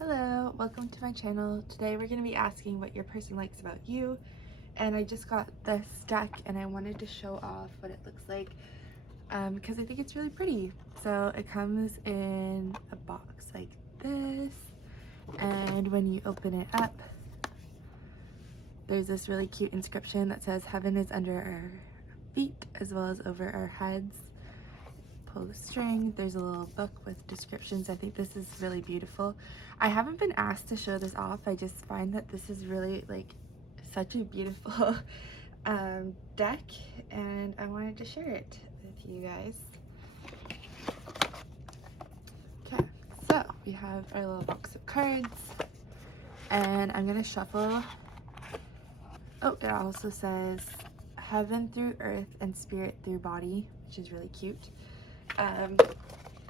Hello, welcome to my channel. Today we're going to be asking what your person likes about you, and I just got this deck and I wanted to show off what it looks like because I think it's really pretty. So it comes in a box like this, and when you open it up there's this really cute inscription that says heaven is under our feet as well as over our heads. Pull the string, there's a little book with descriptions. I think this is really beautiful. I haven't been asked to show this off. I just find that this is really like such a beautiful deck, and I wanted to share it with you guys. Okay, so we have our little box of cards, and I'm gonna shuffle. Oh, it also says heaven through earth and spirit through body, which is really cute. And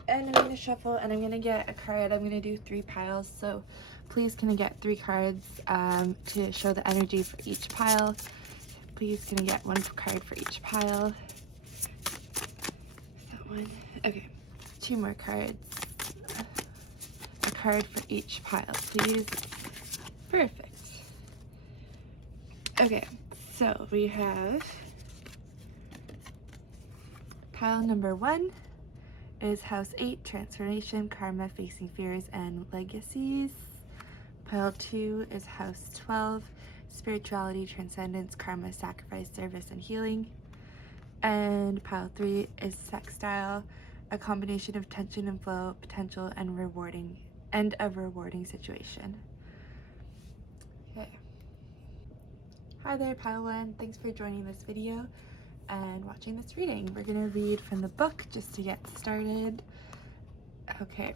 I'm going to shuffle and I'm going to get a card. I'm going to do 3 piles, so please can I get 3 cards to show the energy for each pile. Please can I get 1 card for each pile. That one. Okay, 2 more cards. A card for each pile, please. Perfect. Okay, so we have pile number 1 is House 8, Transformation, Karma, Facing Fears, and Legacies. Pile 2 is House 12, Spirituality, Transcendence, Karma, Sacrifice, Service, and Healing. And pile 3 is Sextile, a combination of tension and flow, potential, and a rewarding situation. Okay. Hi there, pile 1. Thanks for joining this video and watching this reading. We're gonna read from the book just to get started. Okay,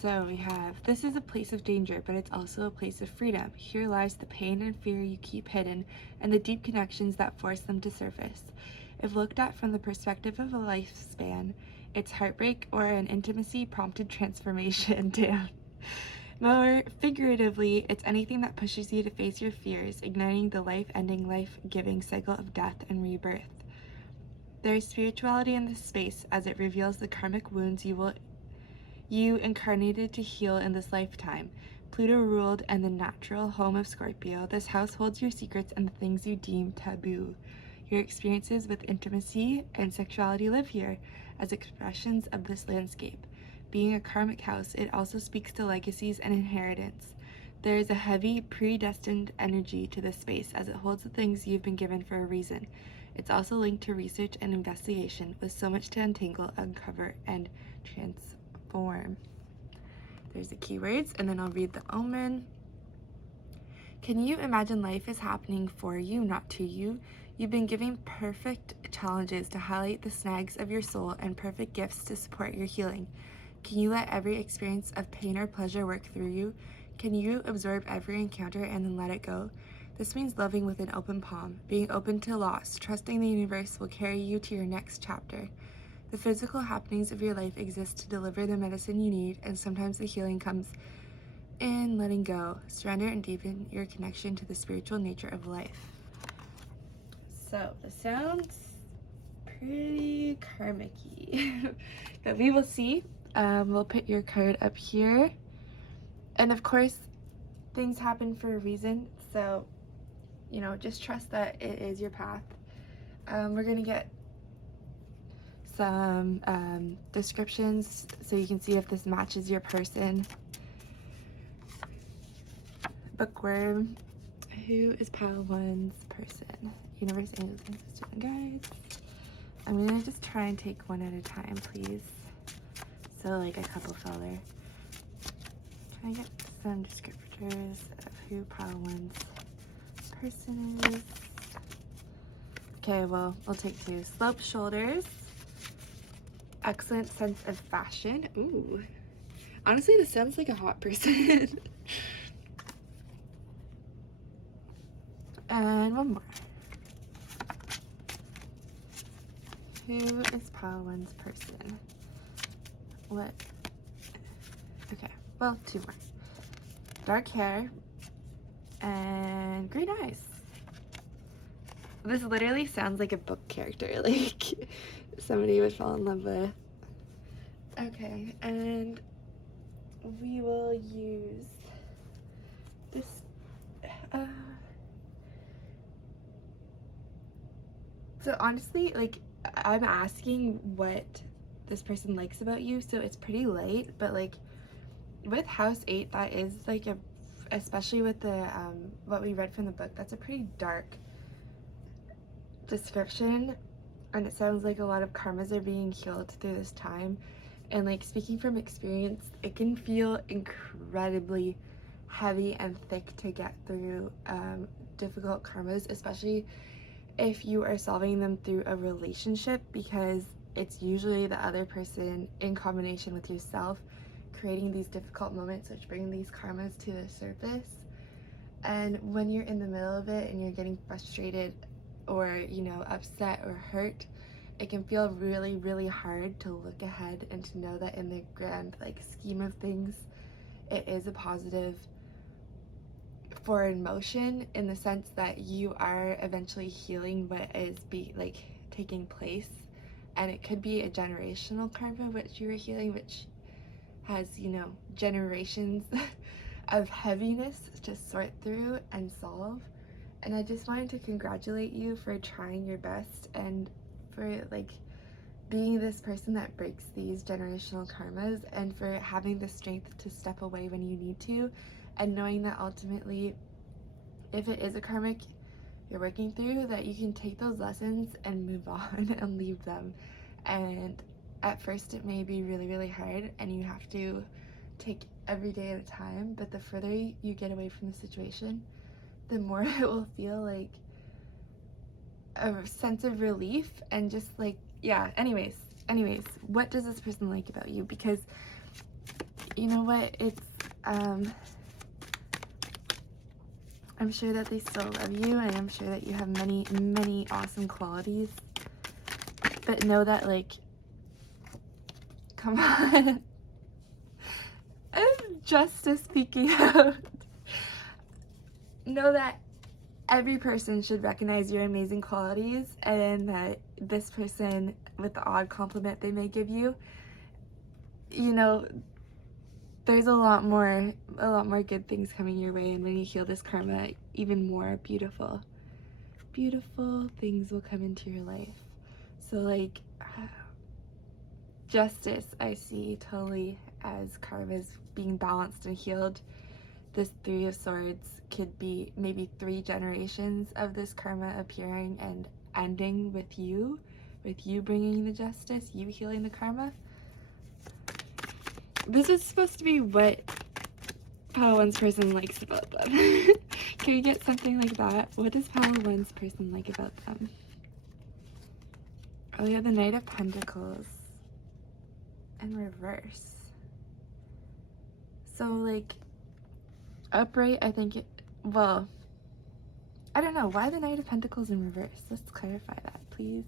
so we have, this is a place of danger, but it's also a place of freedom. Here lies the pain and fear you keep hidden and the deep connections that force them to surface. If looked at from the perspective of a lifespan, it's heartbreak or an intimacy prompted transformation. Damn. More figuratively, it's anything that pushes you to face your fears, igniting the life-ending, life-giving cycle of death and rebirth. There is spirituality in this space as it reveals the karmic wounds you incarnated to heal in this lifetime. Pluto ruled and the natural home of Scorpio, this house holds your secrets and the things you deem taboo. Your experiences with intimacy and sexuality live here as expressions of this landscape. Being a karmic house, it also speaks to legacies and inheritance. There is a heavy, predestined energy to this space as it holds the things you've been given for a reason. It's also linked to research and investigation with so much to untangle, uncover, and transform. There's the keywords, and then I'll read the omen. Can you imagine life is happening for you, not to you? You've been given perfect challenges to highlight the snags of your soul and perfect gifts to support your healing. Can you let every experience of pain or pleasure work through you? Can you absorb every encounter and then let it go? This means loving with an open palm, being open to loss, trusting the universe will carry you to your next chapter. The physical happenings of your life exist to deliver the medicine you need, and sometimes the healing comes in letting go. Surrender and deepen your connection to the spiritual nature of life. So, this sounds pretty karmic-y, but we will see. We'll put your card up here. And of course, things happen for a reason, so you know, just trust that it is your path. We're gonna get some descriptions so you can see if this matches your person. Bookworm, who is pile 1's person? Universe, angels, ancestors, and guides. I'm gonna just try and take one at a time, please. So like a couple filler. Try to get some descriptors of who pile 1's person is. Okay, well, we'll take 2. Sloped shoulders, excellent sense of fashion. Ooh, honestly, this sounds like a hot person. And one more. Who is pile 1's person? What? Okay, well, 2 more. Dark hair and green eyes. This literally sounds like a book character, like somebody would fall in love with. Okay, and we will use So honestly, like, I'm asking what this person likes about you, so it's pretty light, but like with house 8, that is like a, especially with the what we read from the book, that's a pretty dark description, and it sounds like a lot of karmas are being healed through this time. And like, speaking from experience, it can feel incredibly heavy and thick to get through difficult karmas, especially if you are solving them through a relationship, because it's usually the other person in combination with yourself creating these difficult moments which bring these karmas to the surface. And when you're in the middle of it and you're getting frustrated or, you know, upset or hurt, it can feel really, really hard to look ahead and to know that in the grand, like, scheme of things, it is a positive forward motion, in the sense that you are eventually healing what is taking place. And it could be a generational karma which you are healing, which has, you know, generations of heaviness to sort through and solve. And I just wanted to congratulate you for trying your best and for like being this person that breaks these generational karmas, and for having the strength to step away when you need to, and knowing that ultimately, if it is a karmic you're working through, that you can take those lessons and move on and leave them. And at first it may be really, really hard and you have to take every day at a time, but the further you get away from the situation, the more it will feel like a sense of relief. And just like, yeah, anyways, what does this person like about you? Because you know what, it's I'm sure that they still love you, and I'm sure that you have many, many awesome qualities. But know that, like, come on. Justice speaking out. Know that every person should recognize your amazing qualities, and that this person, with the odd compliment they may give you, you know, there's a lot more good things coming your way. And when you heal this karma, even more beautiful things will come into your life. So like, justice I see totally as karmas being balanced and healed. This 3 of Swords could be maybe 3 generations of this karma appearing and ending with you bringing the justice, you healing the karma. This is supposed to be what Pile 1's person likes about them. Can we get something like that? What does Pile 1's person like about them? Oh, we have the Knight of Pentacles in reverse. So like, upright, I think well, I don't know. Why the Knight of Pentacles in reverse? Let's clarify that, please.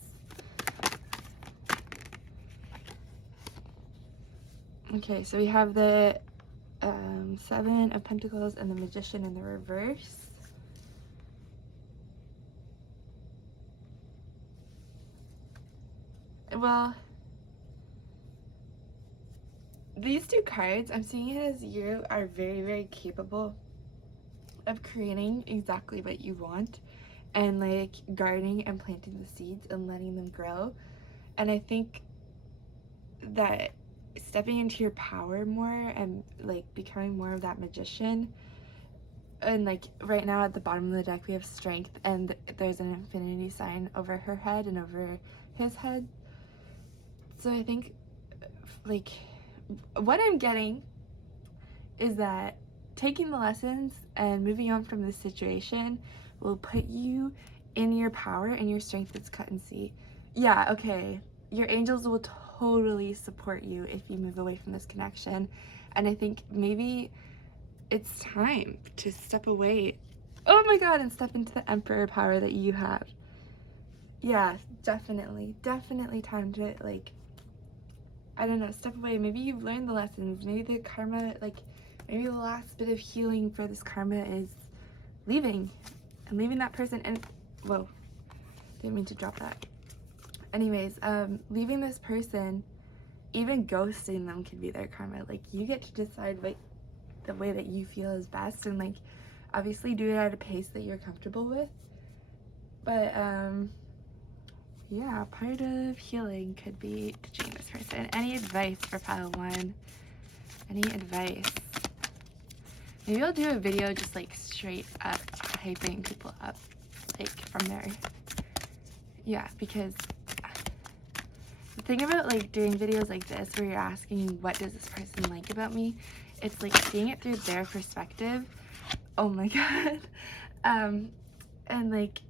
Okay, so we have the 7 of Pentacles and the Magician in the reverse. Well, these 2 cards, I'm seeing it as you are very, very capable of creating exactly what you want, and like gardening and planting the seeds and letting them grow. And I think that stepping into your power more and like becoming more of that magician, and like right now at the bottom of the deck we have Strength, and there's an infinity sign over her head and over his head. So I think like what I'm getting is that taking the lessons and moving on from this situation will put you in your power, and your strength is cut and see. Yeah, okay, your angels will totally support you if you move away from this connection. And I think maybe it's time to step away, oh my god, and step into the Emperor power that you have. Yeah, definitely time to, like, I don't know, step away. Maybe you've learned the lessons. Maybe the karma, like, maybe the last bit of healing for this karma is leaving that person. And whoa, didn't mean to drop that. Anyways, leaving this person, even ghosting them could be their karma. Like, you get to decide what the way that you feel is best, and like obviously do it at a pace that you're comfortable with. But yeah, part of healing could be teaching this person. Any advice for pile 1? Any advice? Maybe I'll do a video just like straight up hyping people up, like from there. Yeah, because the thing about like doing videos like this where you're asking what does this person like about me, it's like seeing it through their perspective. Oh my god. And like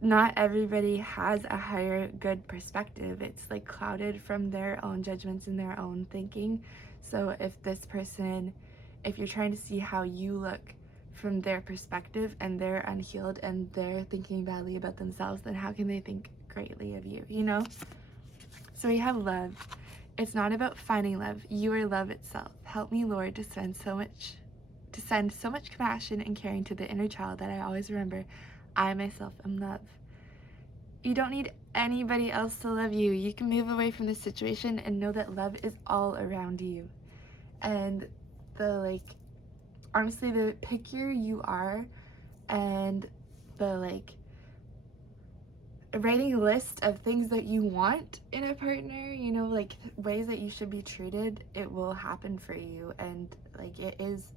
not everybody has a higher good perspective. It's like clouded from their own judgments and their own thinking. So if this person, if you're trying to see how you look from their perspective and they're unhealed and they're thinking badly about themselves, then how can they think greatly of you, you know? So we have love. It's not about finding love. You are love itself. Help me, Lord, to send so much compassion and caring to the inner child that I always remember I myself am love. You don't need anybody else to love you. You can move away from this situation and know that love is all around you. And honestly, the pickier you are and the writing a list of things that you want in a partner, you know, like ways that you should be treated, it will happen for you. And like it is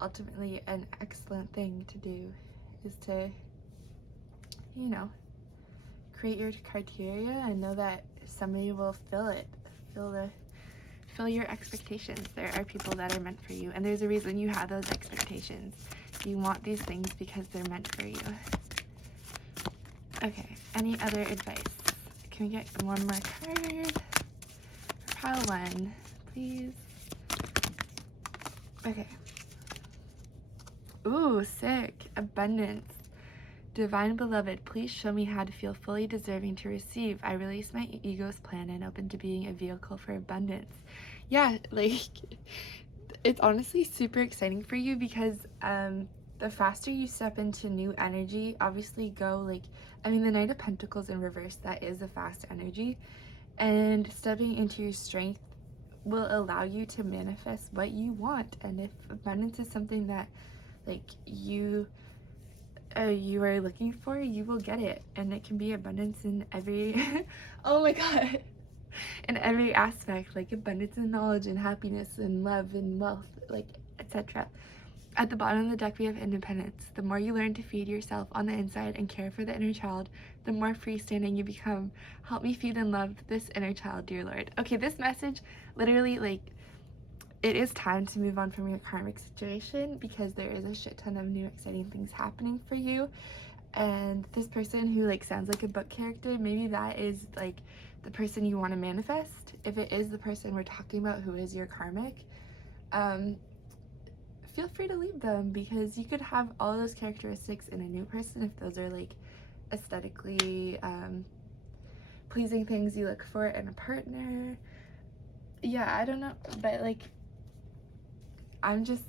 ultimately an excellent thing to do, is to, you know, create your criteria and know that somebody will fill your expectations. There are people that are meant for you, and there's a reason you have those expectations. You want these things because they're meant for you. Okay, any other advice? Can we get one more card? Pile 1, please. Okay. Ooh, sick. Abundance. Divine beloved, please show me how to feel fully deserving to receive. I release my ego's plan and open to being a vehicle for abundance. Yeah, like, it's honestly super exciting for you because the faster you step into new energy, obviously the Knight of Pentacles in reverse, that is a fast energy, and stepping into your strength will allow you to manifest what you want. And if abundance is something that you are looking for, you will get it. And it can be abundance in every oh my god, in every aspect, like abundance in knowledge and happiness and love and wealth, etc. At the bottom of the deck we have independence. The more you learn to feed yourself on the inside and care for the inner child, the more freestanding you become. Help me feed and love this inner child, dear Lord. Okay, this message literally, it is time to move on from your karmic situation because there is a shit ton of new exciting things happening for you. And this person who sounds like a book character, maybe that is the person you want to manifest. If it is the person we're talking about who is your karmic, feel free to leave them, because you could have all those characteristics in a new person if those are aesthetically pleasing things you look for in a partner. Yeah, I don't know, but I'm just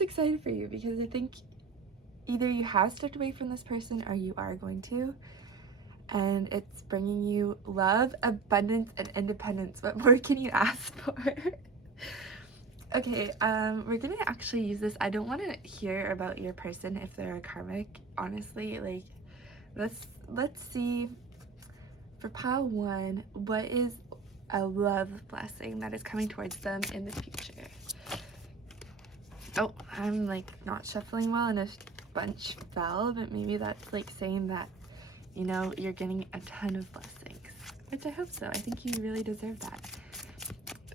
excited for you because I think either you have stepped away from this person or you are going to, and it's bringing you love, abundance, and independence. What more can you ask for? Okay, we're gonna actually use this. I don't want to hear about your person if they're a karmic, honestly. Let's see for pile 1, what is a love blessing that is coming towards them in the future. Oh, I'm not shuffling well and a bunch fell, but maybe that's saying that, you know, you're getting a ton of blessings, which I hope so. I think you really deserve that.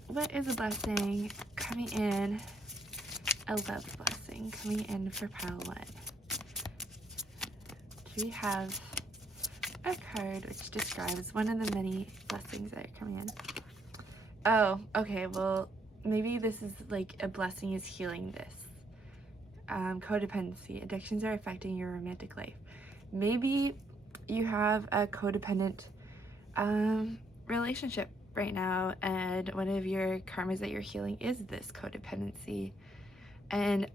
What is a blessing coming in, a love blessing coming in for pile 1? We have a card which describes one of the many blessings that are coming in. Oh, okay, well, maybe this is a blessing is healing this. Codependency. Addictions are affecting your romantic life. Maybe you have a codependent relationship right now, and one of your karmas that you're healing is this codependency. And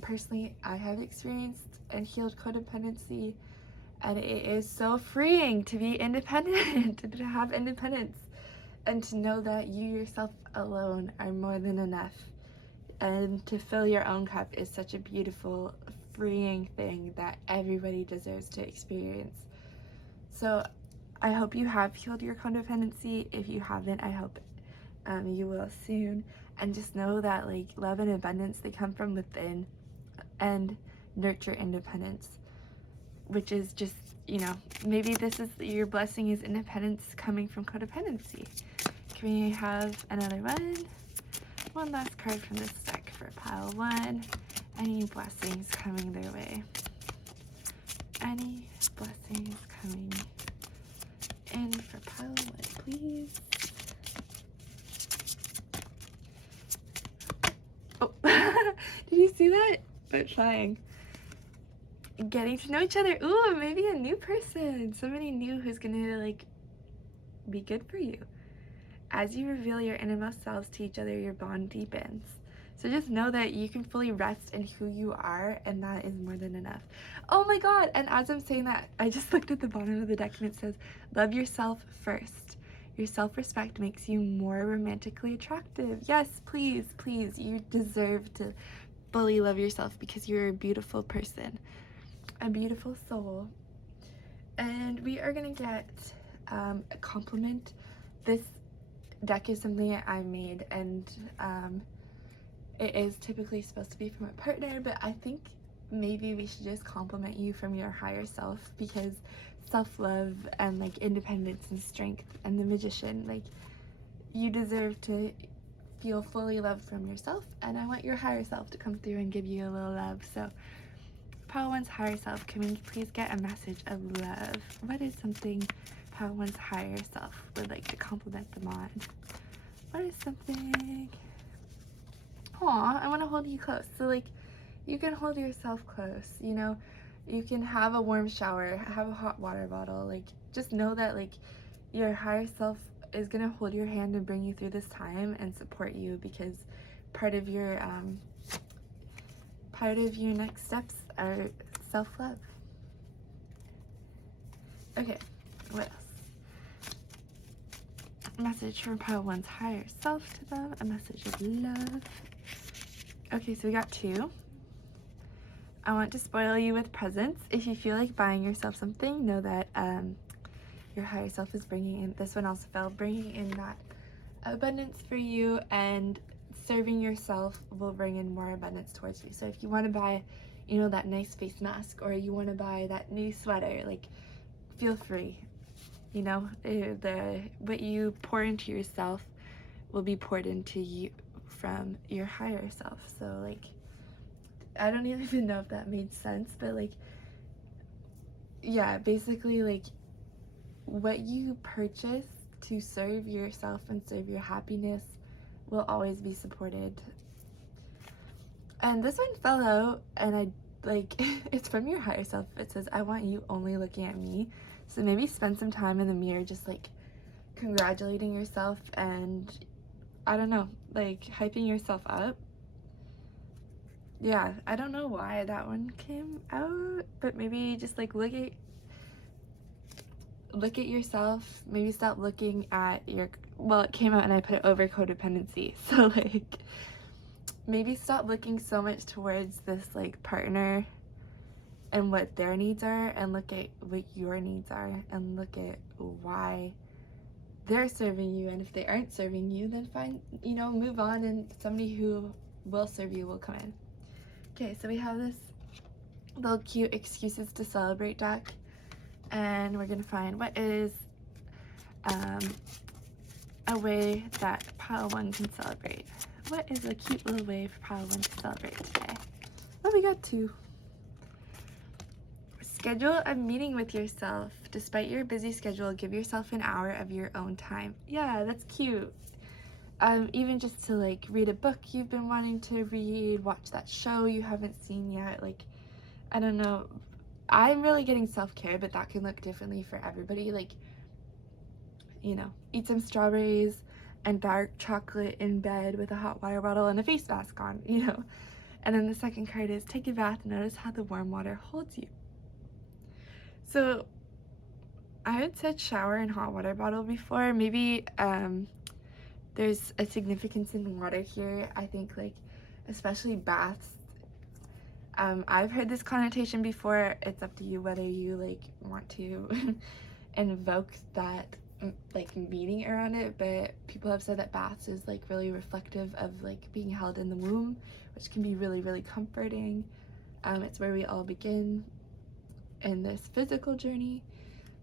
personally, I have experienced and healed codependency, and it is so freeing to be independent, to have independence, and to know that you yourself alone are more than enough. And to fill your own cup is such a beautiful, freeing thing that everybody deserves to experience. So I hope you have healed your codependency. If you haven't, I hope you will soon. And just know that like love and abundance, they come from within, and nurture independence, which is just, you know, maybe this is your blessing, is independence coming from codependency. Can we have another one? One last card from this deck for pile 1. Any blessings coming their way? Any blessings coming in for pile 1, please? Oh, did you see that? But flying. Getting to know each other. Ooh, maybe a new person. Somebody new who's gonna like be good for you. As you reveal your innermost selves to each other, your bond deepens. So just know that you can fully rest in who you are, and that is more than enough. Oh my god, and as I'm saying that, I just looked at the bottom of the deck and it says, love yourself first. Your self-respect makes you more romantically attractive. Yes, please, please, you deserve to fully love yourself because you're a beautiful person, a beautiful soul. And we are gonna get a compliment. This deck is something that I made, and it is typically supposed to be from a partner, but I think maybe we should just compliment you from your higher self, because self-love and like independence and strength and the Magician, like you deserve to feel fully loved from yourself, and I want your higher self to come through and give you a little love. So pile 1's higher self, can we please get a message of love? What is something pile 1's higher self would like to compliment them on? What is something? Aw, I want to hold you close. So like you can hold yourself close, you know, you can have a warm shower, have a hot water bottle, like just know that like your higher self is gonna hold your hand and bring you through this time and support you, because part of your next steps are self-love. Okay, what else? Message from pile 1's higher self to them, a message of love. Okay, so we got 2. I want to spoil you with presents. If you feel like buying yourself something, know that your higher self is bringing in, this one also fell, bringing in that abundance for you, and serving yourself will bring in more abundance towards you. So if you want to buy, you know, that nice face mask, or you want to buy that new sweater, like feel free. You know, what you pour into yourself will be poured into you from your higher self. So like, I don't even know if that made sense, but like, yeah, basically like what you purchase to serve yourself and serve your happiness will always be supported. And this one fell out, and I like it's from your higher self. It says, I want you only looking at me. So maybe spend some time in the mirror just like congratulating yourself, and I don't know, like hyping yourself up. Yeah, I don't know why that one came out, but maybe just like look at yourself. Maybe stop looking at your, well, it came out and I put it over codependency. So like maybe stop looking so much towards this like partner and what their needs are, and look at what your needs are, and look at why they're serving you. And if they aren't serving you, then fine, you know, move on, and somebody who will serve you will come in. Okay, so we have this little cute excuses to celebrate deck, and we're gonna find what is a way that pile 1 can celebrate. What is a cute little way for pile 1 to celebrate today? Oh, we got 2. Schedule a meeting with yourself. Despite your busy schedule, give yourself an hour of your own time. Yeah, that's cute. Even just to like read a book you've been wanting to read, watch that show you haven't seen yet, like, I don't know. I'm really getting self-care, but that can look differently for everybody. Like, you know, eat some strawberries and dark chocolate in bed with a hot water bottle and a face mask on, you know. And then the second card is take a bath and notice how the warm water holds you. So I had said shower and hot water bottle before. Maybe there's a significance in water here. I think like especially baths. I've heard this connotation before. It's up to you whether you like want to invoke that like meaning around it, but people have said that baths is like really reflective of like being held in the womb, which can be really, really comforting. It's where we all begin in this physical journey.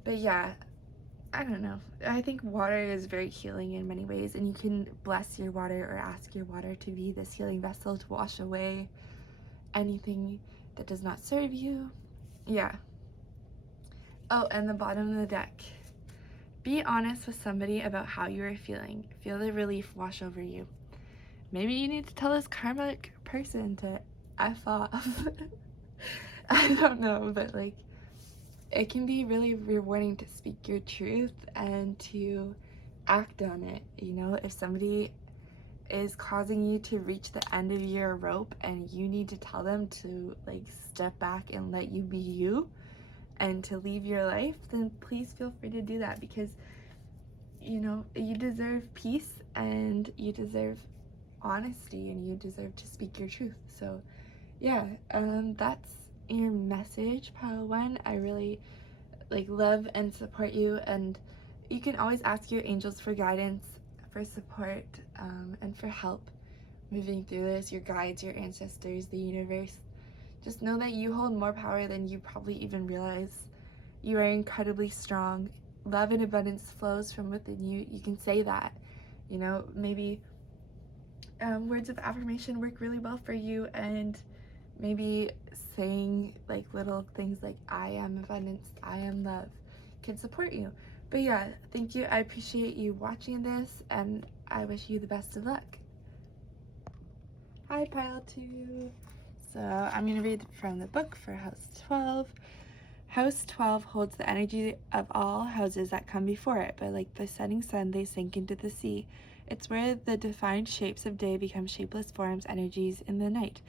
But yeah, I don't know. I think water is very healing in many ways, and you can bless your water or ask your water to be this healing vessel to wash away anything that does not serve you. Yeah. Oh, and the bottom of the deck. Be honest with somebody about how you are feeling. Feel the relief wash over you. Maybe you need to tell this karmic person to F off. I don't know, but like, it can be really rewarding to speak your truth and to act on it. You know, if somebody is causing you to reach the end of your rope and you need to tell them to like step back and let you be you and to leave your life, then please feel free to do that, because you know, you deserve peace and you deserve honesty and you deserve to speak your truth. So yeah, that's your message, Pile 1. I really like love and support you, and you can always ask your angels for guidance, for support, and for help moving through this, your guides, your ancestors, the universe. Just know that you hold more power than you probably even realize. You are incredibly strong. Love and abundance flows from within you. You can say that. You know, maybe words of affirmation work really well for you, and maybe saying like little things like I am abundance, I am love can support you. But yeah, thank you. I appreciate you watching this, and I wish you the best of luck. Hi, Pile 2. So I'm going to read from the book for House 12. House 12 holds the energy of all houses that come before it, but like the setting sun, they sink into the sea. It's where the defined shapes of day become shapeless forms, energies in the night.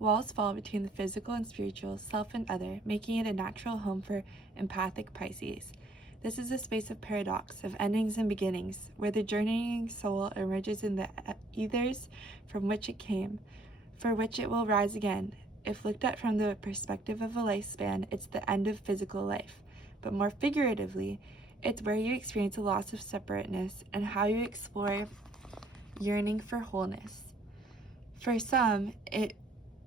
Walls fall between the physical and spiritual, self and other, making it a natural home for empathic Pisces. This is a space of paradox, of endings and beginnings, where the journeying soul emerges in the ethers from which it came, for which it will rise again. If looked at from the perspective of a lifespan, it's the end of physical life. But more figuratively, it's where you experience a loss of separateness and how you explore yearning for wholeness. For some, it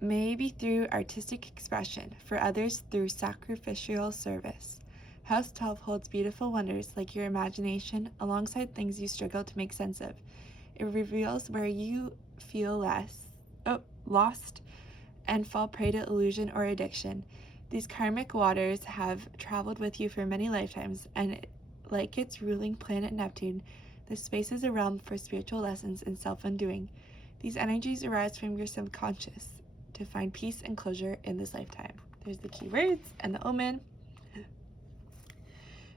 may be through artistic expression, for others through sacrificial service. House 12 holds beautiful wonders like your imagination alongside things you struggle to make sense of. It reveals where you feel lost and fall prey to illusion or addiction. These karmic waters have traveled with you for many lifetimes, and like its ruling planet Neptune, this space is a realm for spiritual lessons and self-undoing. These energies arise from your subconscious to find peace and closure in this lifetime. There's the keywords and the omen.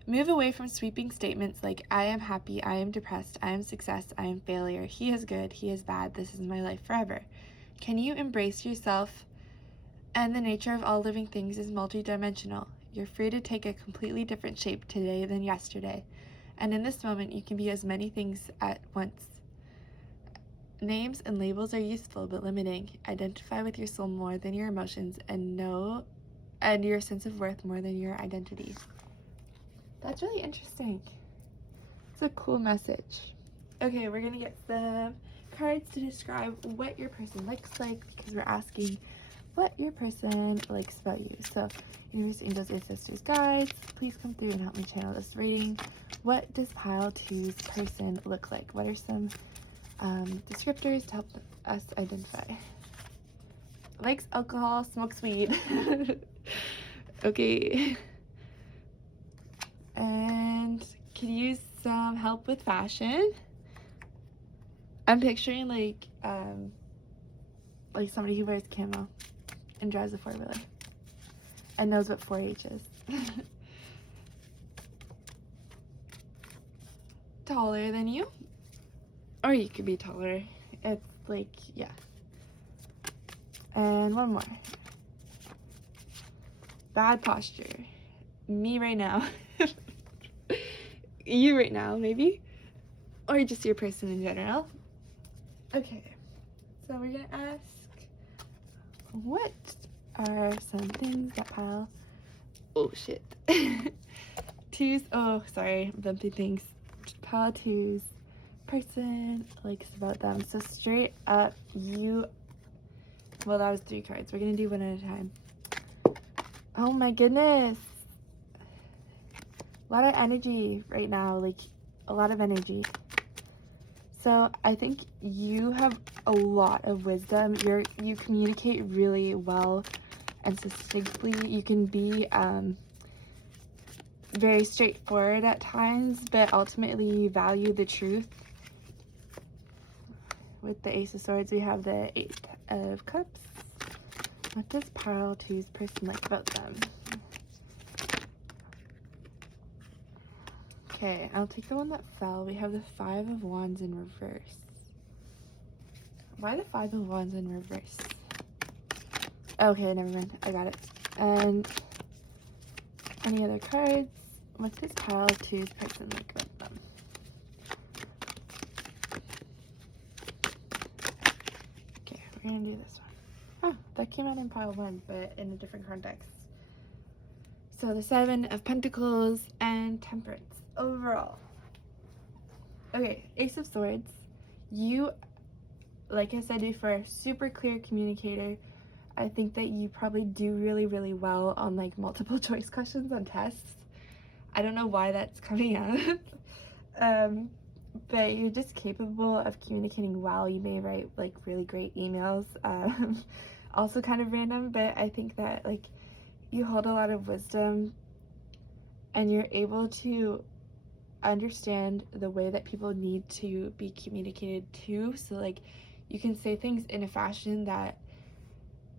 Move away from sweeping statements like, I am happy, I am depressed, I am success, I am failure, he is good, he is bad, this is my life forever. Can you embrace yourself? And the nature of all living things is multidimensional. You're free to take a completely different shape today than yesterday. And in this moment, you can be as many things at once. Names and labels are useful but limiting. Identify with your soul more than your emotions, and your sense of worth more than your identity. That's really interesting. It's a cool message. Okay, we're gonna get some cards to describe what your person looks like, because we're asking what your person likes about you. So, universe, angels, ancestors, guides, please come through and help me channel this reading. What does Pile 2's person look like? What are some descriptors to help us identify? Likes alcohol, smokes weed. Okay. And could use some help with fashion. I'm picturing like somebody who wears camo and drives a 4-wheeler and knows what 4-H is. Taller than you, or you could be taller. It's like, yeah. And one more. Bad posture. Me right now. You right now, maybe, or just your person in general. Okay, so we're gonna ask, what are some things that Pile twos. Oh, sorry, I'm bumping things. Pile of twos. Person likes about them. So straight up, you, well, that was 3 cards. We're gonna do one at a time. Oh my goodness. A lot of energy right now, like a lot of energy. So I think you have a lot of wisdom. You communicate really well and succinctly. You can be very straightforward at times, but ultimately you value the truth. With the Ace of Swords, we have the 8 of Cups. What does pile two's person like about them? Okay, I'll take the one that fell. We have the 5 of Wands in reverse. Why the 5 of Wands in reverse? Okay, never mind. I got it. And any other cards? What does pile two's person like about them? Okay, we're gonna do this one. Oh, that came out in pile 1, but in a different context. So the 7 of Pentacles and Temperance overall. Okay, Ace of Swords. You, like I said before, super clear communicator. I think that you probably do really, really well on like multiple choice questions on tests. I don't know why that's coming out. But you're just capable of communicating well. You may write like really great emails. Also kind of random, but I think that like you hold a lot of wisdom and you're able to understand the way that people need to be communicated to. So like you can say things in a fashion that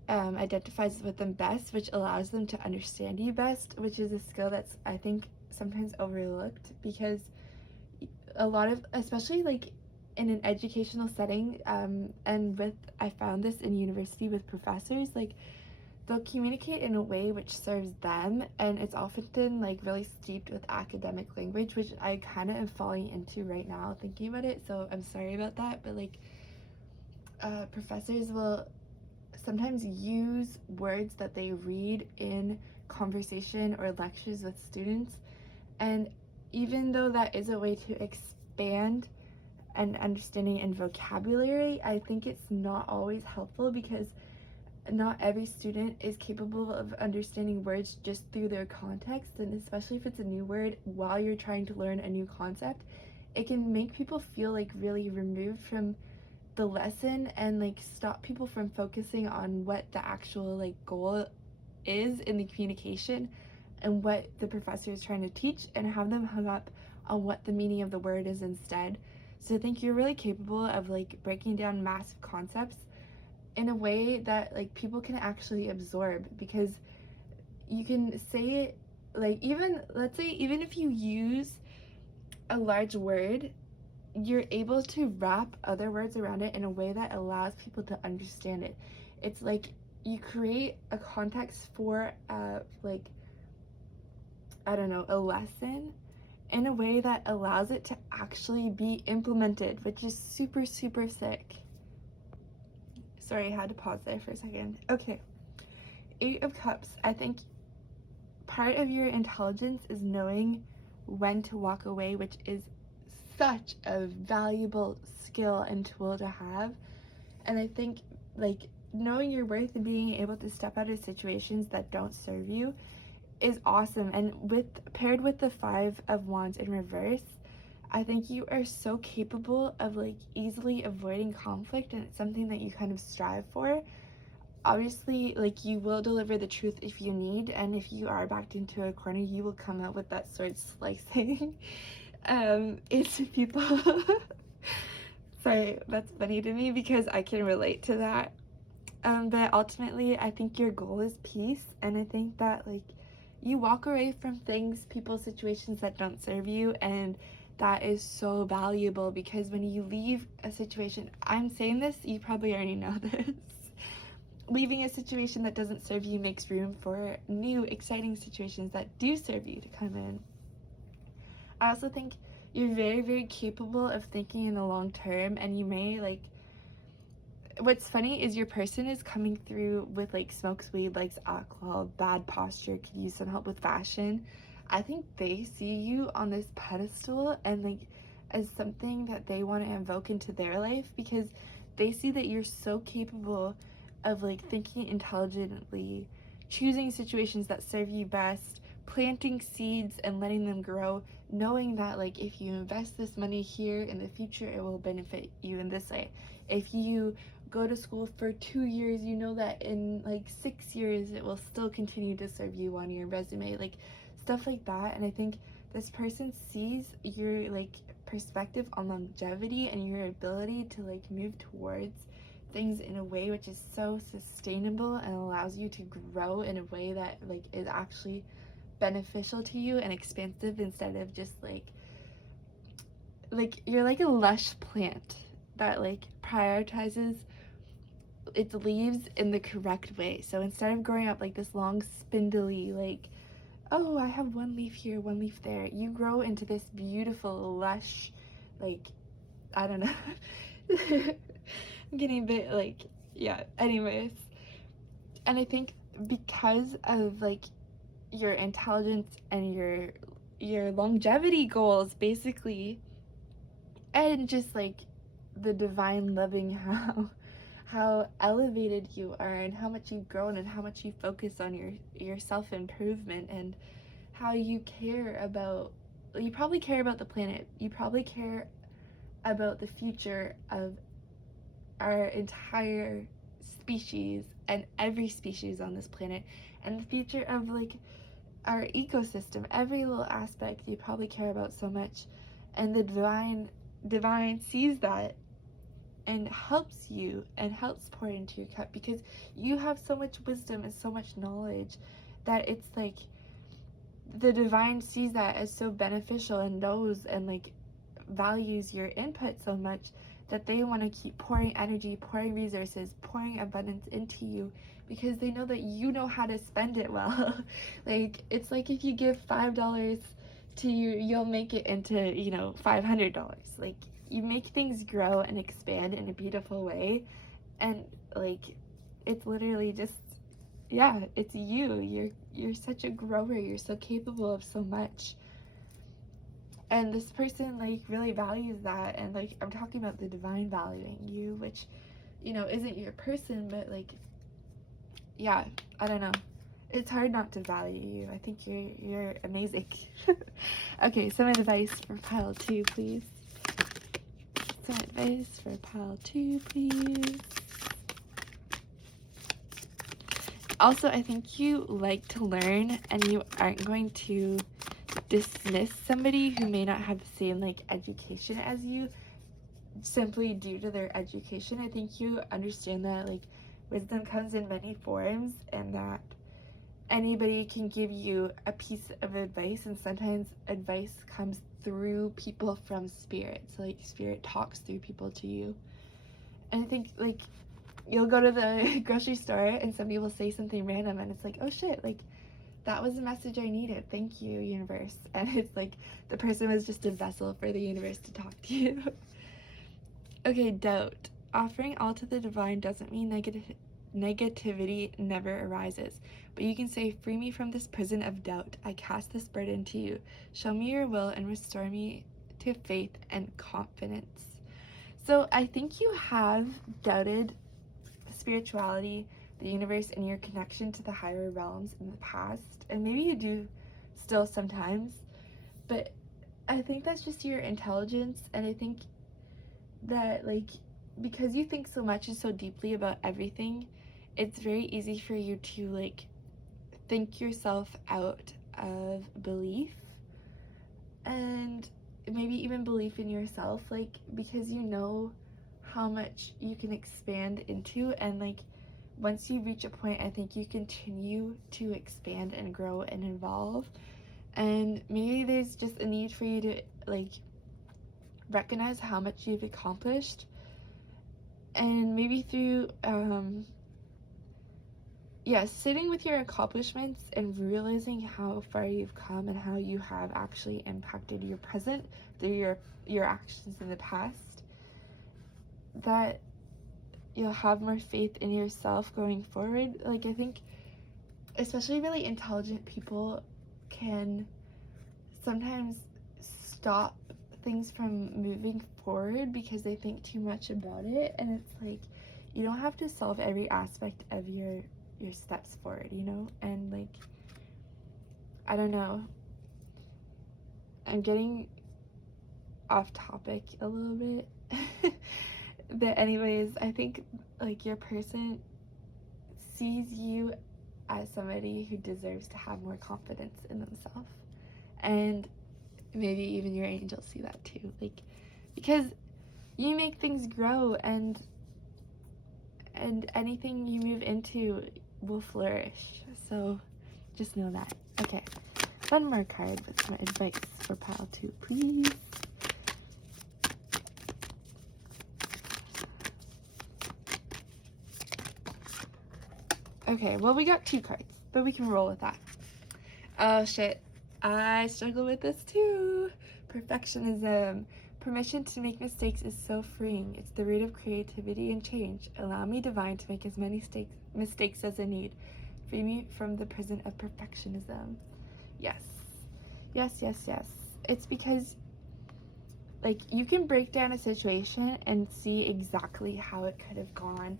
identifies with them best, which allows them to understand you best, which is a skill that's I think sometimes overlooked, because a lot of, especially like in an educational setting, and with, I found this in university with professors, like they'll communicate in a way which serves them, and it's often like really steeped with academic language, which I kind of am falling into right now thinking about it, so I'm sorry about that. But like professors will sometimes use words that they read in conversation or lectures with students, and even though that is a way to expand an understanding and vocabulary, I think it's not always helpful, because not every student is capable of understanding words just through their context, and especially if it's a new word while you're trying to learn a new concept, it can make people feel like really removed from the lesson and like stop people from focusing on what the actual like goal is in the communication and what the professor is trying to teach, and have them hung up on what the meaning of the word is instead. So I think you're really capable of like breaking down massive concepts in a way that like people can actually absorb, because you can say it like, even let's say even if you use a large word, you're able to wrap other words around it in a way that allows people to understand it. It's like you create a context for like, I don't know, a lesson in a way that allows it to actually be implemented, which is super, super sick. Sorry, I had to pause there for a second. Okay, 8 of Cups. I think part of your intelligence is knowing when to walk away, which is such a valuable skill and tool to have. And I think like knowing your worth and being able to step out of situations that don't serve you is awesome. And paired with the 5 of Wands in reverse, I think you are so capable of like easily avoiding conflict, and it's something that you kind of strive for. Obviously, like you will deliver the truth if you need, and if you are backed into a corner, you will come out with that sword slicing into people. Sorry, that's funny to me because I can relate to that. But ultimately, I think your goal is peace, and I think that like you walk away from things, people, situations that don't serve you, and that is so valuable, because when you leave a situation, I'm saying this, you probably already know this, leaving a situation that doesn't serve you makes room for new, exciting situations that do serve you to come in. I also think you're very, very capable of thinking in the long term, and you may like, what's funny is your person is coming through with like smokes weed, likes alcohol, bad posture, could use some help with fashion. I think they see you on this pedestal and like as something that they want to invoke into their life, because they see that you're so capable of like thinking intelligently, choosing situations that serve you best, planting seeds and letting them grow, knowing that like if you invest this money here in the future, it will benefit you in this way. If you go to school for 2 years, you know that in like 6 years it will still continue to serve you on your resume, like stuff like that. And I think this person sees your like perspective on longevity and your ability to like move towards things in a way which is so sustainable and allows you to grow in a way that like is actually beneficial to you and expansive, instead of just like you're like a lush plant that like prioritizes its leaves in the correct way. So instead of growing up like this long spindly like, oh, I have one leaf here, one leaf there, you grow into this beautiful lush, like, I don't know. I'm getting a bit like, yeah, anyways. And I think because of like your intelligence and your longevity goals basically, and just like the divine loving how elevated you are and how much you've grown and how much you focus on your self-improvement, and how you care about, you probably care about the planet, you probably care about the future of our entire species and every species on this planet, and the future of like our ecosystem, every little aspect you probably care about so much. And the divine sees that and helps you and helps pour into your cup, because you have so much wisdom and so much knowledge that it's like the divine sees that as so beneficial and knows and like values your input so much that they want to keep pouring energy, pouring resources, pouring abundance into you, because they know that you know how to spend it well. Like, it's like if you give $5 to you, you'll make it into, you know, $500. Like, you make things grow and expand in a beautiful way. And like, it's literally just, yeah, it's you. You're such a grower. You're so capable of so much. And this person like really values that, and like I'm talking about the divine valuing you, which, you know, isn't your person, but like, yeah, I don't know, it's hard not to value you. I think you're amazing. Okay, some advice for pile 2, please. Some advice for pile 2, please. Also, I think you like to learn, and you aren't going to dismiss somebody who may not have the same like education as you simply due to their education. I think you understand that like wisdom comes in many forms, and that anybody can give you a piece of advice, and sometimes advice comes through people from spirit. So like spirit talks through people to you. And I think like you'll go to the grocery store and somebody will say something random, and it's like, oh shit, like that was the message I needed. Thank you, universe. And it's like the person was just a vessel for the universe to talk to you. Okay, doubt. Offering all to the divine doesn't mean negativity never arises, but you can say, free me from this prison of doubt. I cast this burden to you. Show me your will and restore me to faith and confidence. So I think you have doubted spirituality, the universe, and your connection to the higher realms in the past, and maybe you do still sometimes, but I think that's just your intelligence. And I think that like because you think so much and so deeply about everything, it's very easy for you to like think yourself out of belief, and maybe even belief in yourself, like because you know how much you can expand into. And like once you reach a point, I think you continue to expand and grow and evolve. And maybe there's just a need for you to like recognize how much you've accomplished, and maybe through sitting with your accomplishments and realizing how far you've come and how you have actually impacted your present through your actions in the past, that you'll have more faith in yourself going forward. Like I think especially really intelligent people can sometimes stop things from moving forward because they think too much about it. And it's like, you don't have to solve every aspect of your steps forward, you know? And like, I don't know, I'm getting off topic a little bit. But anyways, I think like your person sees you as somebody who deserves to have more confidence in themselves, and maybe even your angels see that too, like, because you make things grow, and anything you move into will flourish. So just know that. Okay, one more card with some advice for pile 2, please. Okay, well, we got 2 cards, but we can roll with that. Oh shit, I struggle with this too. Perfectionism. Permission to make mistakes is so freeing. It's the root of creativity and change. Allow me, divine, to make as many mistakes as I need. Free me from the prison of perfectionism. Yes. Yes, yes, yes. It's because, like, you can break down a situation and see exactly how it could have gone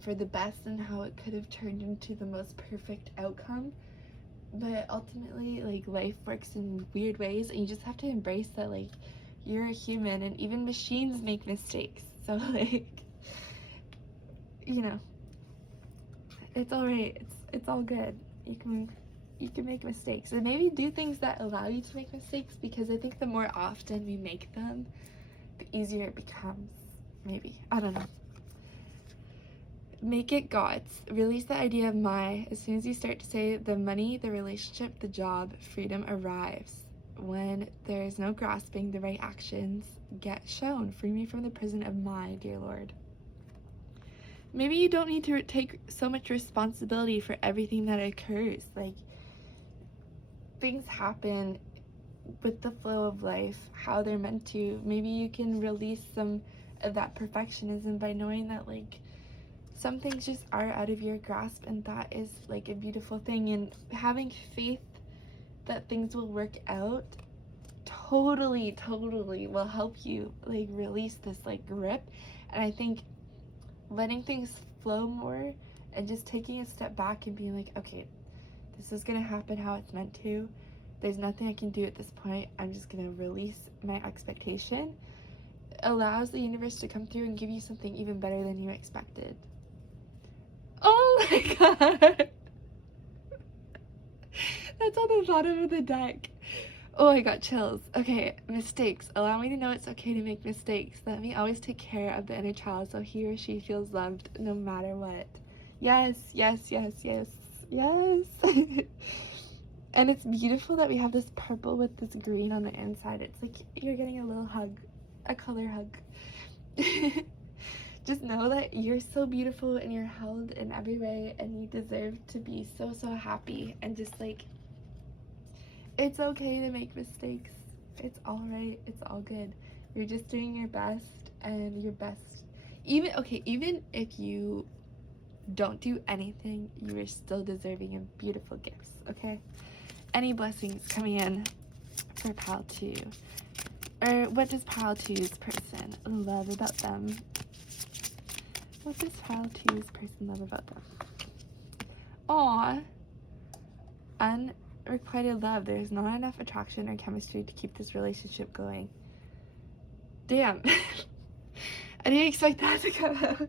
for the best, and how it could have turned into the most perfect outcome. But ultimately, like, life works in weird ways, and you just have to embrace that, like, you're a human, and even machines make mistakes. So, like, you know, it's all right. It's all good. You can make mistakes, and maybe do things that allow you to make mistakes, because I think the more often we make them, the easier it becomes. Maybe, I don't know. Make it God's. Release the idea of my. As soon as you start to say the money, the relationship, the job, freedom arrives. When there is no grasping, the right actions get shown. Free me from the prison of my, dear Lord. Maybe you don't need to take so much responsibility for everything that occurs. Like, things happen with the flow of life, how they're meant to. Maybe you can release some of that perfectionism by knowing that, like, some things just are out of your grasp, and that is, like, a beautiful thing. And having faith that things will work out totally will help you, like, release this, like, grip. And I think letting things flow more, and just taking a step back and being like, okay, this is gonna happen how it's meant to. There's nothing I can do at this point. I'm just gonna release my expectation. Allows the universe to come through and give you something even better than you expected. Oh my god! That's on the bottom of the deck. Oh, I got chills. Okay, mistakes. Allow me to know it's okay to make mistakes. Let me always take care of the inner child so he or she feels loved no matter what. Yes, yes, yes, yes, yes. And it's beautiful that we have this purple with this green on the inside. It's like you're getting a little hug, a color hug. Just know that you're so beautiful, and you're held in every way, and you deserve to be so, so happy. And just, like, it's okay to make mistakes. It's all right. It's all good. You're just doing your best, and your best. Even if you don't do anything, you are still deserving of beautiful gifts, okay? Any blessings coming in for pile 2? Or what does pile 2's person love about them? What does pile 2's person love about them? Aw. Unrequited love. There's not enough attraction or chemistry to keep this relationship going. Damn. I didn't expect that to come out.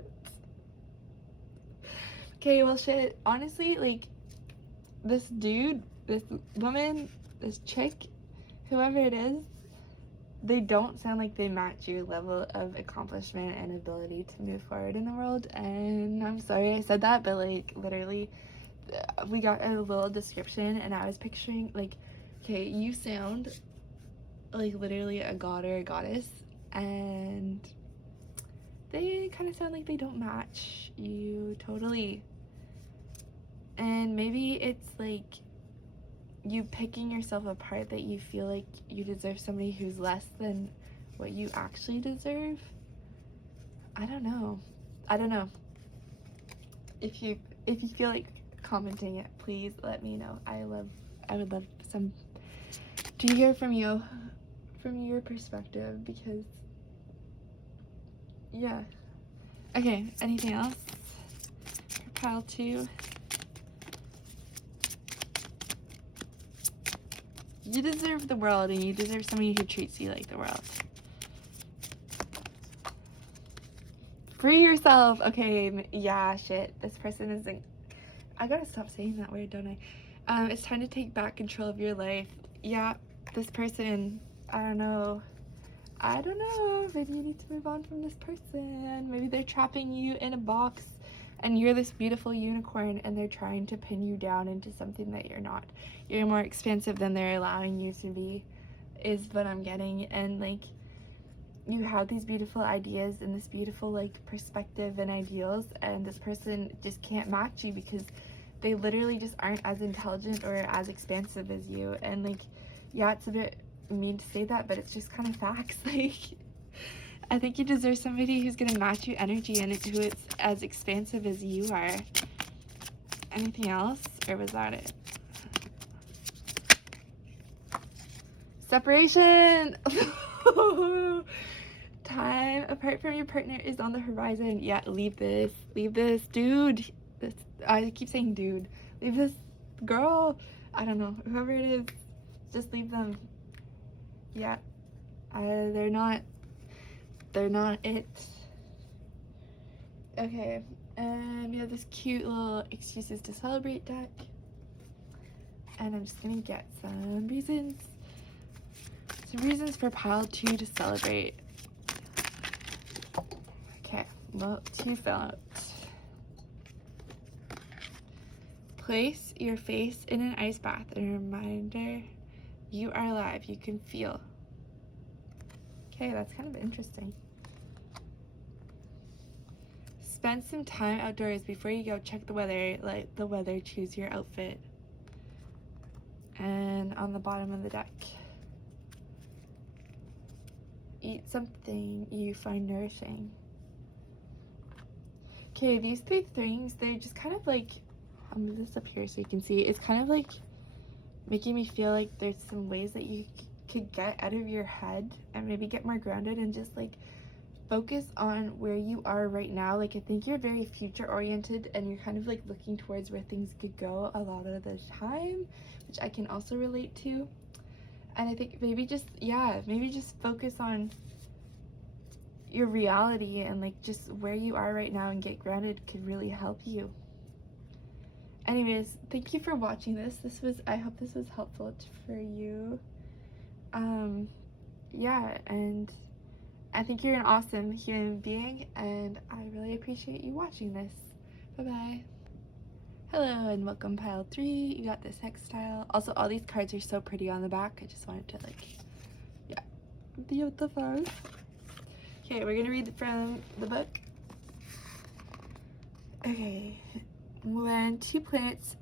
Okay, well, shit. Honestly, like, this dude, this woman, this chick, whoever it is, they don't sound like they match your level of accomplishment and ability to move forward in the world. And I'm sorry I said that, but, like, literally, we got a little description, and I was picturing, like, okay, you sound like literally a god or a goddess, and they kind of sound like they don't match you totally. And maybe it's like you picking yourself apart, that you feel like you deserve somebody who's less than what you actually deserve. I don't know. If you feel like commenting it, please let me know. I would love some Do you hear from you? From your perspective? Because, yeah. Okay, anything else? For pile 2. You deserve the world, and you deserve somebody who treats you like the world. Free yourself. Okay, yeah, shit. This person isn't... I gotta stop saying that word, don't I? It's time to take back control of your life. Yeah, this person, I don't know. Maybe you need to move on from this person. Maybe they're trapping you in a box and you're this beautiful unicorn and they're trying to pin you down into something that you're not. You're more expansive than they're allowing you to be, is what I'm getting. And like, you have these beautiful ideas and this beautiful like perspective and ideals, and this person just can't match you because they literally just aren't as intelligent or as expansive as you. And like, yeah, it's a bit mean to say that, but it's just kind of facts. Like, I think you deserve somebody who's gonna match your energy and who is as expansive as you are. Anything else, or was that it? Separation. Time apart from your partner is on the horizon. Yeah, leave this dude. I keep saying dude. Leave this girl. I don't know, whoever it is, just leave them. Yeah, they're not it. Okay, and we have this cute little excuses to celebrate deck, and I'm just gonna get some reasons for pile 2 to celebrate. Okay, well, 2 fell out. Place your face in an ice bath, a reminder you are alive, you can feel. Okay, that's kind of interesting. Spend some time outdoors before you go. Check the weather, like the weather, choose your outfit. And on the bottom of the deck, eat something you find nourishing. Okay, these 3 things, they're just kind of like, I'll move this up here so you can see. It's kind of like making me feel like there's some ways that you could get out of your head and maybe get more grounded and just like focus on where you are right now. Like, I think you're very future oriented and you're kind of like looking towards where things could go a lot of the time, which I can also relate to. And I think maybe just focus on your reality and like just where you are right now and get grounded could really help you. Anyways, thank you for watching this. I hope this was helpful for you. Yeah, and I think you're an awesome human being, and I really appreciate you watching this. Bye-bye. Hello, and welcome pile 3. You got this hex tile. Also, all these cards are so pretty on the back. I just wanted to like, yeah, beautiful. Okay, we're gonna read from the book. Okay. When 2 planets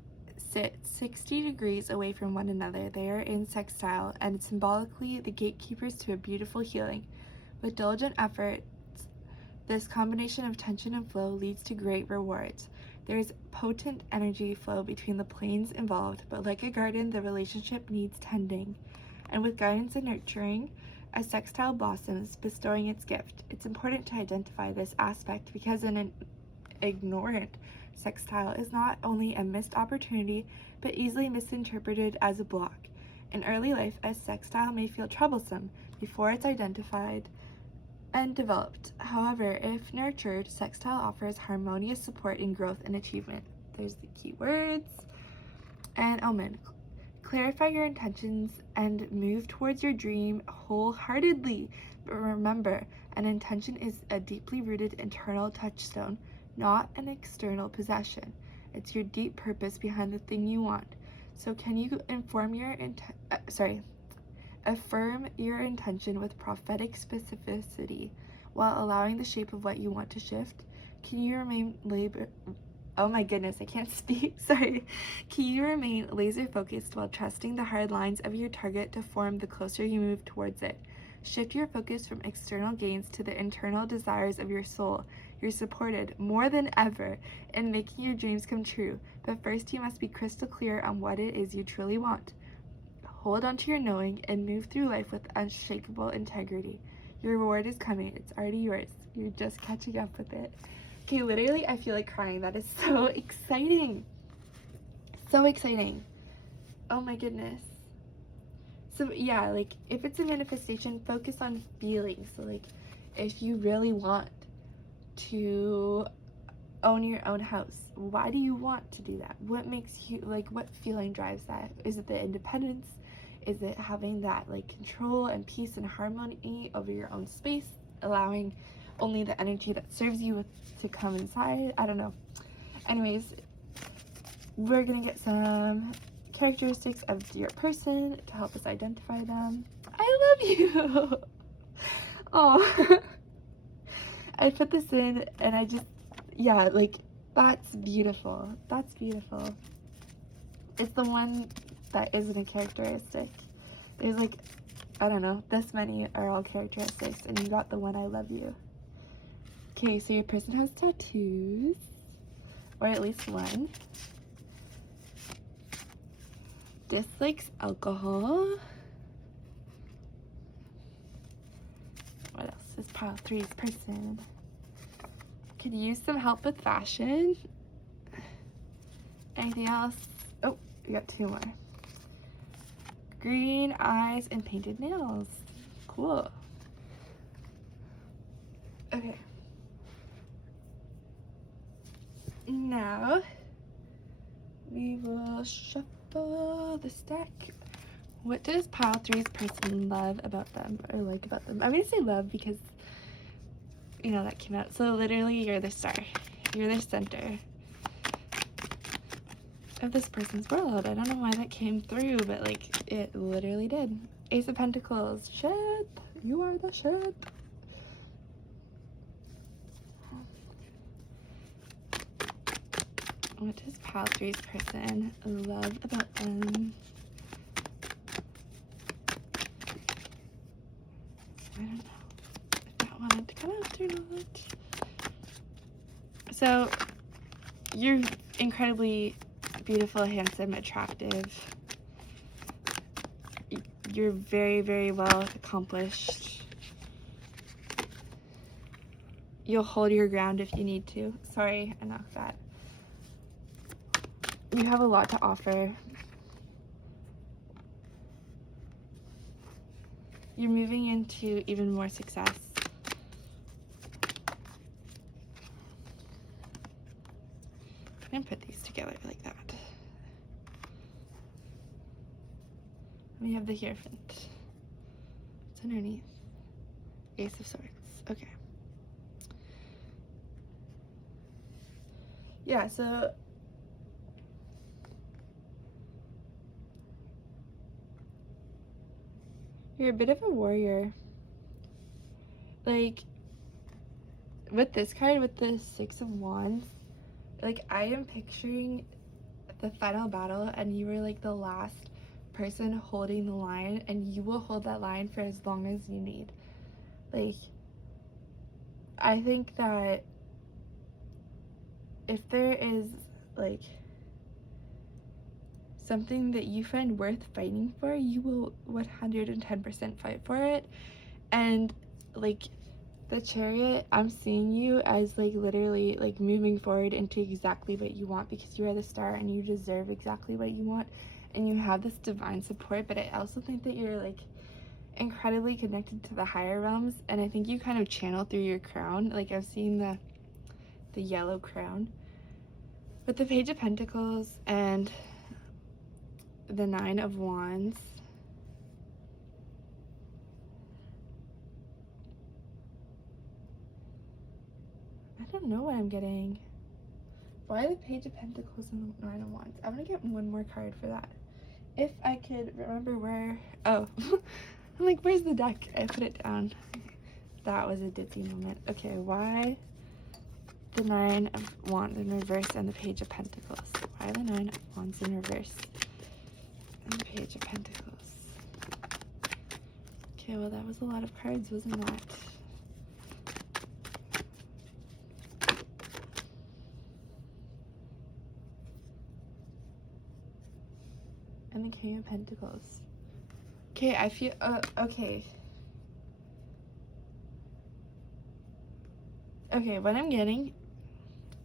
sit 60 degrees away from one another, they are in sextile and symbolically the gatekeepers to a beautiful healing. With diligent efforts, this combination of tension and flow leads to great rewards. There is potent energy flow between the planes involved, but like a garden, the relationship needs tending. And with guidance and nurturing, as sextile blossoms, bestowing its gift, it's important to identify this aspect because an ignorant sextile is not only a missed opportunity, but easily misinterpreted as a block. In early life, a sextile may feel troublesome before it's identified and developed. However, if nurtured, sextile offers harmonious support in growth and achievement. There's the key words. And omen. Clarify your intentions and move towards your dream wholeheartedly. But remember, an intention is a deeply rooted internal touchstone, not an external possession. It's your deep purpose behind the thing you want. So can you affirm your intention with prophetic specificity while allowing the shape of what you want to shift? Can you remain oh my goodness, I can't speak, sorry. Can you remain laser focused while trusting the hard lines of your target to form the closer you move towards it? Shift your focus from external gains to the internal desires of your soul. You're supported more than ever in making your dreams come true, but first you must be crystal clear on what it is you truly want. Hold on to your knowing and move through life with unshakable integrity. Your reward is coming. It's already yours. You're just catching up with it. Okay, literally, I feel like crying. That is so exciting. So exciting. Oh my goodness. So yeah, like if it's a manifestation, focus on feelings. So like if you really want to own your own house, why do you want to do that? What makes you, like, what feeling drives that? Is it the independence? Is it having that like control and peace and harmony over your own space, allowing only the energy that serves you to come inside? I don't know. Anyways, we're gonna get some characteristics of your person to help us identify them. I love you. Oh, I put this in and I just, yeah, like that's beautiful. That's beautiful. It's the one that isn't a characteristic. There's like, I don't know, this many are all characteristics, and you got the one I love you. Okay, so your person has tattoos, or at least one. Dislikes alcohol. What else? This pile 3's person could use some help with fashion. Anything else? Oh, we got 2 more. Green eyes and painted nails. Cool. Okay. Now we will shuffle the stack. What does pile 3's person love about them, or like about them? I'm gonna say love because, you know, that came out. So literally, you're the star. You're the center of this person's world. I don't know why that came through, but like it literally did. Ace of Pentacles. Shit. You are the shit. What does pile 3's person love about them? I don't know if that wanted to come out or not. So you're incredibly beautiful, handsome, attractive. You're very, very well accomplished. You'll hold your ground if you need to. Sorry, I knocked that. You have a lot to offer. You're moving into even more success. I'm gonna put these together like that. We have the Hierophant. It's underneath. Ace of Swords. Okay. Yeah, so you're a bit of a warrior. Like, with this card, with the 6 of Wands, like, I am picturing the final battle, and you were, like, the last person holding the line, and you will hold that line for as long as you need. Like, I think that if there is, like, something that you find worth fighting for, you will 110% fight for it. And like the Chariot, I'm seeing you as like literally like moving forward into exactly what you want, because you are the star and you deserve exactly what you want, and you have this divine support. But I also think that you're like incredibly connected to the higher realms, and I think you kind of channel through your crown. Like I've seen the yellow crown with the Page of Pentacles and the 9 of Wands. I don't know what I'm getting. Why the Page of Pentacles and the 9 of Wands? I'm gonna get one more card for that. If I could remember where. Oh, I'm like, where's the deck? I put it down. That was a ditzy moment. Okay, why the 9 of Wands in reverse and the Page of Pentacles? Why the 9 of Wands in reverse and the Page of Pentacles? Okay, well, that was a lot of cards, wasn't that? And the King of Pentacles. Okay, I feel, okay. Okay, what I'm getting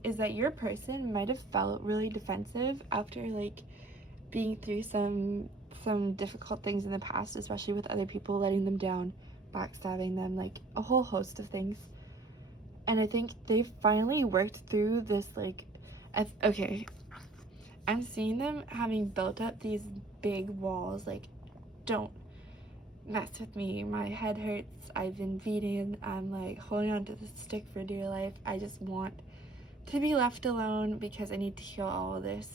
is that your person might have felt really defensive after, like, being through some difficult things in the past, especially with other people letting them down, backstabbing them, like, a whole host of things. And I think they finally worked through this, like, okay, I'm seeing them having built up these big walls, like, don't mess with me, my head hurts, I've been beaten, I'm like holding on to the stick for dear life, I just want to be left alone because I need to heal all of this.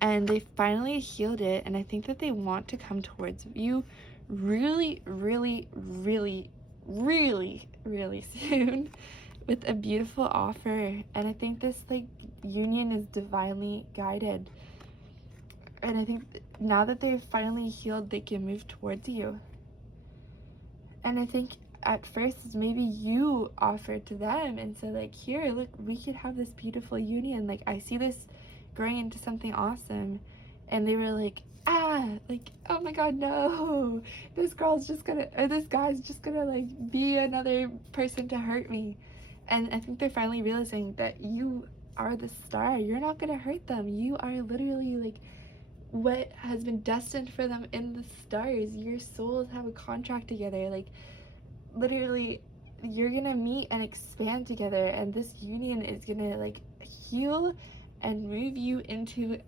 And they finally healed it, and I think that they want to come towards you really, really, really, really, really soon with a beautiful offer. And I think this, like, union is divinely guided. And I think now that they've finally healed, they can move towards you. And I think at first maybe you offered to them and said, like, here, look, we could have this beautiful union. Like, I see this growing into something awesome. And they were like, like, oh my God, no, this girl's just gonna, or this guy's just gonna, like, be another person to hurt me. And I think they're finally realizing that you are the star. You're not gonna hurt them. You are literally, like, what has been destined for them in the stars. Your souls have a contract together. Like, literally, you're gonna meet and expand together, and this union is gonna, like, heal and move you into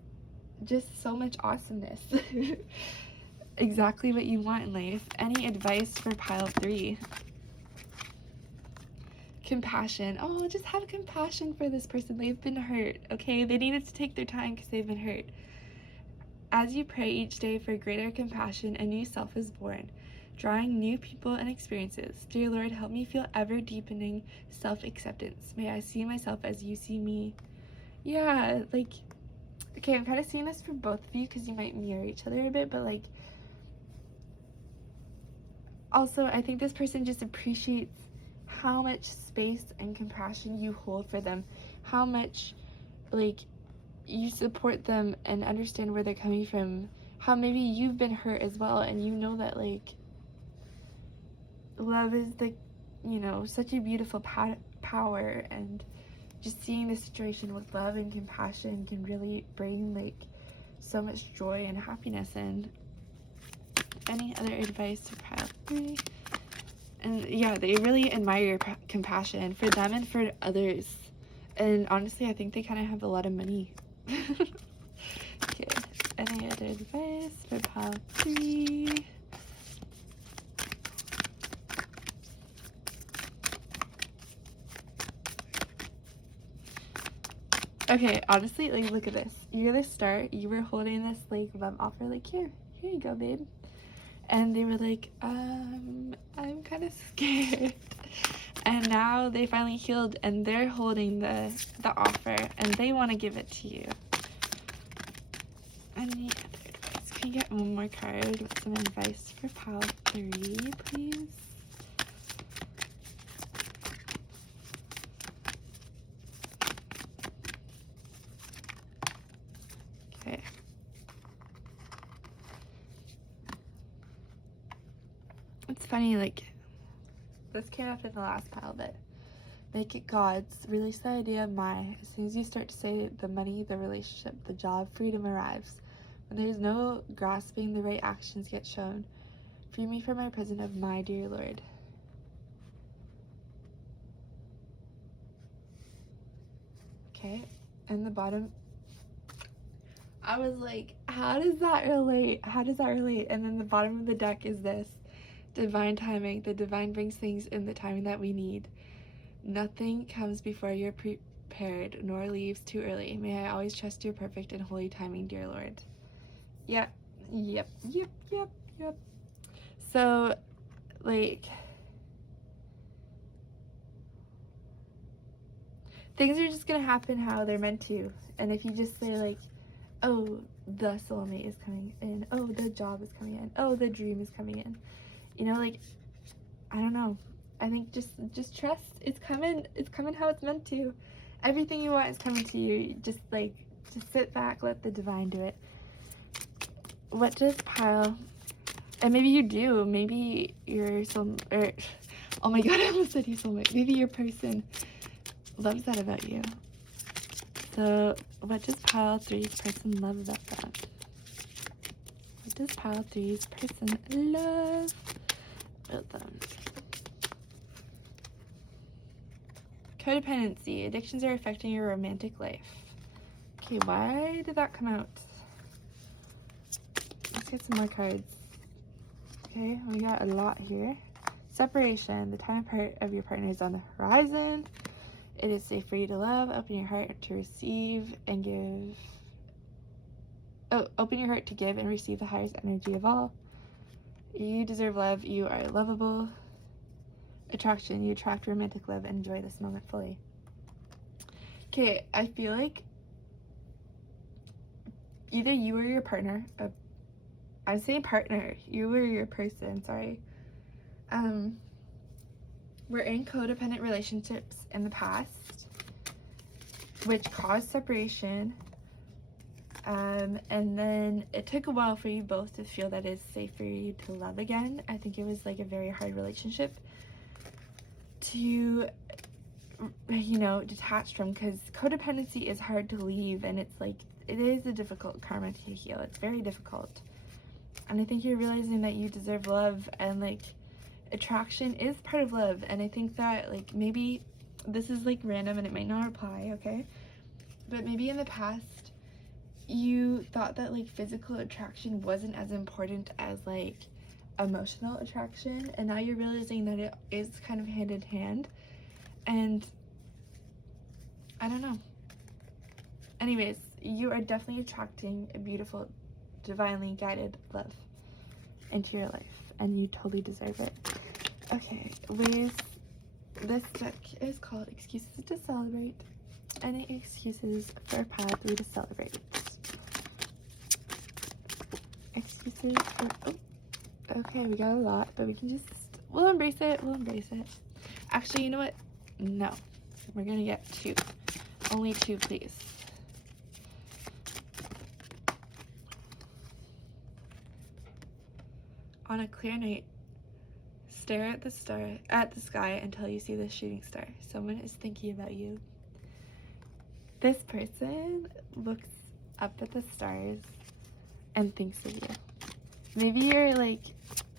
just so much awesomeness. Exactly what you want in life. Any advice for pile 3? Compassion. Oh, just have compassion for this person. They've been hurt, okay? They needed to take their time because they've been hurt. As you pray each day for greater compassion, a new self is born, drawing new people and experiences. Dear Lord, help me feel ever-deepening self-acceptance. May I see myself as you see me. Yeah, like, okay, I'm kind of seeing this for both of you because you might mirror each other a bit, but, like, also, I think this person just appreciates how much space and compassion you hold for them, how much, like, you support them and understand where they're coming from, how maybe you've been hurt as well, and you know that, like, love is, the, you know, such a beautiful power, and just seeing the situation with love and compassion can really bring, like, so much joy and happiness. And any other advice for pile 3? And yeah, they really admire your compassion for them and for others. And honestly, I think they kind of have a lot of money. Okay, any other advice for pile 3? Okay, honestly, like, look at this. You're the start. You were holding this, like, love offer, like, here you go, babe. And they were like, I'm kind of scared. And now they finally healed, and they're holding the offer, and they want to give it to you. Any other advice? Can you get one more card with some advice for pile 3, please? Okay. It's funny, like, this came up in the last pile, but make it God's. Release the idea of my. As soon as you start to say the money, the relationship, the job, freedom arrives. When there's no grasping, the right actions get shown. Free me from my prison of my dear Lord. Okay, and the bottom, I was like, how does that relate? How does that relate? And then the bottom of the deck is this. Divine timing. The divine brings things in the timing that we need. Nothing comes before you're prepared, nor leaves too early. May I always trust your perfect and holy timing, dear Lord. Yep. So, like, things are just gonna happen how they're meant to. And if you just say, like, oh, the soulmate is coming in, oh, the job is coming in, oh, the dream is coming in, you know, like, I don't know. I think just trust. It's coming how it's meant to. Everything you want is coming to you. Just sit back, let the divine do it. What does pile And maybe you do. Maybe your soul, or oh my god, I almost said your soulmate. Maybe your person loves that about you. So what does pile 3's person love about that? What does pile 3's person love about them? Codependency. Addictions are affecting your romantic life. Okay, why did that come out? Let's get some more cards. Okay, we got a lot here. Separation. The time apart of your partner is on the horizon. It is safe for you to love. Open your heart to receive and give. Oh, open your heart to give and receive the highest energy of all. You deserve love. You are lovable. Attraction. You attract romantic love and enjoy this moment fully. Okay, I feel like either you or your partner, I'm saying partner, you or your person, sorry, were in codependent relationships in the past, which caused separation, and then it took a while for you both to feel that it's safe for you to love again. I think it was like a very hard relationship to, you know, detach from, because codependency is hard to leave, and it's like, it is a difficult karma to heal. It's very difficult. And I think you're realizing that you deserve love, and like attraction is part of love. And I think that like maybe this is like random and it might not apply, okay? But maybe in the past you thought that like physical attraction wasn't as important as like emotional attraction, and now you're realizing that it is kind of hand in hand. And I don't know. Anyways, you are definitely attracting a beautiful, divinely guided love into your life, and you totally deserve it. Okay, ways. This deck is called Excuses to Celebrate. Any excuses for pile 3 to celebrate? Excuses for, oh, okay, we got a lot, but we can just, we'll embrace it, Actually, you know what? No, we're gonna get 2. Only 2, please. On a clear night, stare at the sky until you see the shooting star. Someone is thinking about you. This person looks up at the stars and thinks of you. Maybe you're like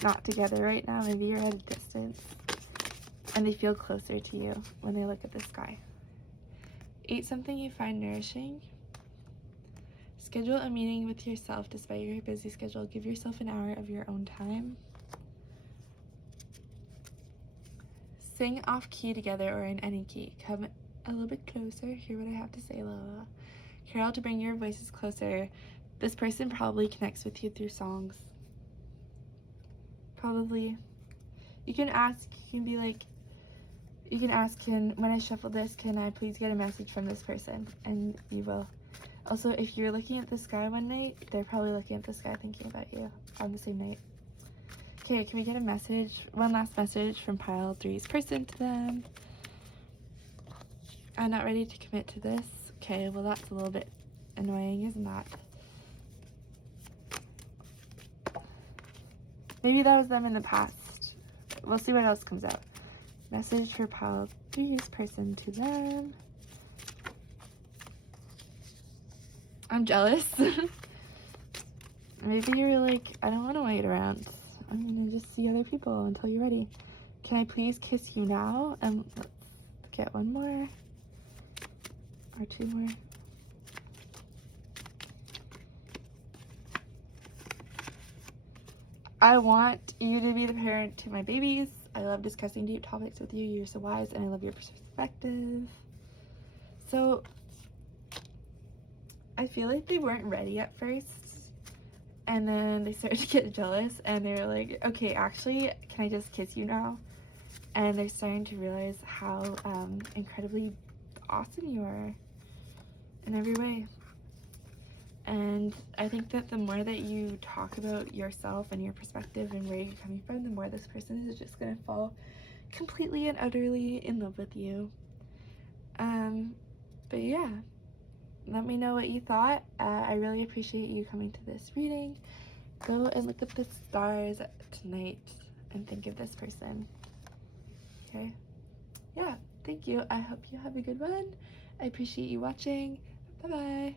not together right now. Maybe you're at a distance, and they feel closer to you when they look at the sky. Eat something you find nourishing. Schedule a meeting with yourself despite your busy schedule. Give yourself an hour of your own time. Sing off key together or in any key. Come a little bit closer. Hear what I have to say, Lola. Carol, to bring your voices closer. This person probably connects with you through songs. Probably. You can ask, you can be like, you can ask, when I shuffle this, can I please get a message from this person? And you will. Also, if you're looking at the sky one night, they're probably looking at the sky thinking about you on the same night. Okay, can we get a message, one last message from pile 3's person to them? I'm not ready to commit to this. Okay, well that's a little bit annoying, isn't that? Maybe that was them in the past. We'll see what else comes out. Message for pile 3's person to them. I'm jealous. Maybe you're like, I don't want to wait around. I'm gonna just see other people until you're ready. Can I please kiss you now? And let's get one more. Or 2 more. I want you to be the parent to my babies. I love discussing deep topics with you. You're so wise, and I love your perspective. So I feel like they weren't ready at first, and then they started to get jealous, and they were like, okay, actually, can I just kiss you now? And they're starting to realize how incredibly awesome you are in every way. And I think that the more that you talk about yourself and your perspective and where you're coming from, the more this person is just going to fall completely and utterly in love with you. But yeah, let me know what you thought. I really appreciate you coming to this reading. go and look at the stars tonight and think of this person. Okay? Yeah, thank you. I hope you have a good one. I appreciate you watching. Bye-bye.